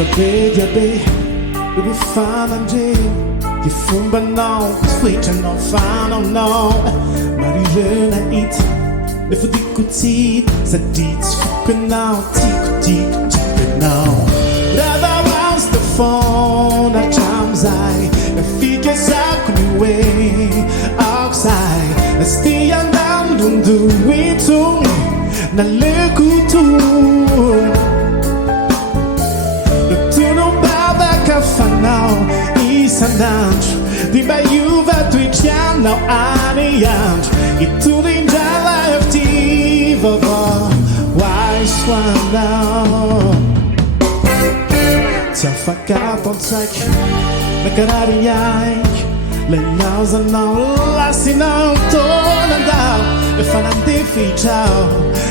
Diabé, baby fanandre Di fombanao, toetranao fananao Marirena ity, le fodiko tia Sady tsy fokonao, tiako anao Raha azo da fona hatramizay Nafikasako ny hoe aoko zay Sy tia andamindrondo itsony Naleko toy Fanao isan'andro Di mba iova toetrianao any andro Itorindra efty vaovao Hoaiso anao Tsy afaka ataon-tsaiko Nakarary aiko Lainaozanao lasinao tonandao Efa nandefitrao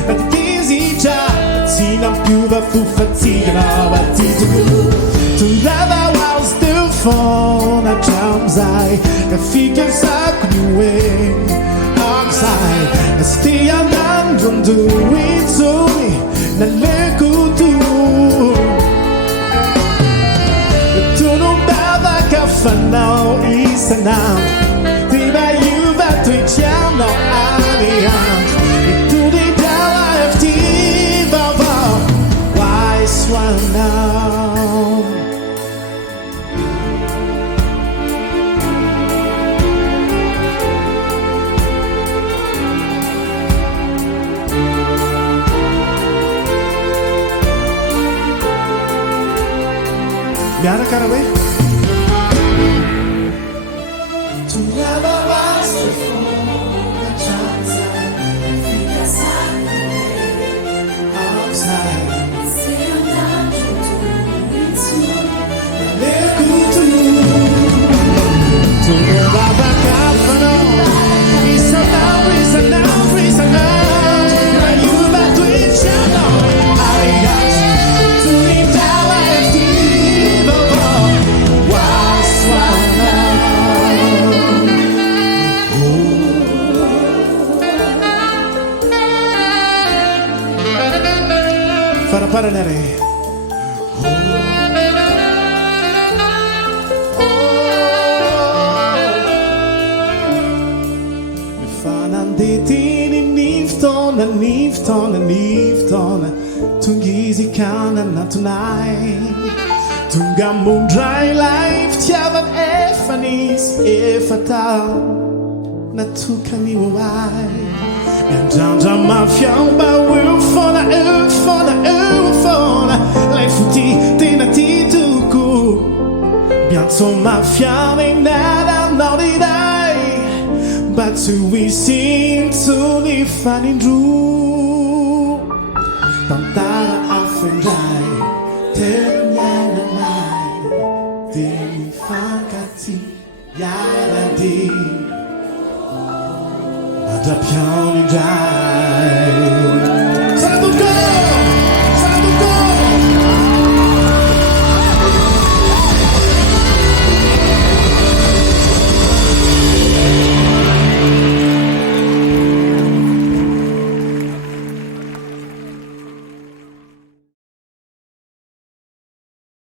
Natitizitra Tsy nampiova fofatsiganao Atitoko Tondava house the phone hatramizay Nafikasako ny hoe aok'izay Sy tia andamindrondo itsony Naleko toy Tonom-bavaka fanao isan'andro Ty mba iova toetrianao any andro Itorindra efty vaovao Hoaiso anao Miaraka raha hoe Tongava vasto fona hatramizay Nafikasako aok'izay Sy andamindrondo itsony Naleko toy Tongava fanao Isan'andro Mba iova toetrianao Ary azo Toindala efty Faraparanere Mifanandetiny ny fotoana Tonga izy ikana anatonay Tonga mondray ilay fitiavana efa nisy efa tao Natokany ho ay Miandrandra mafiao mba eo foana Lay foti tena titoko Biantso mafiao inaranao diray Mba tsy hisy intsony fanindro Tantara afendray Tena miainanay Dia mifankaty Iaradi Madrapiao indray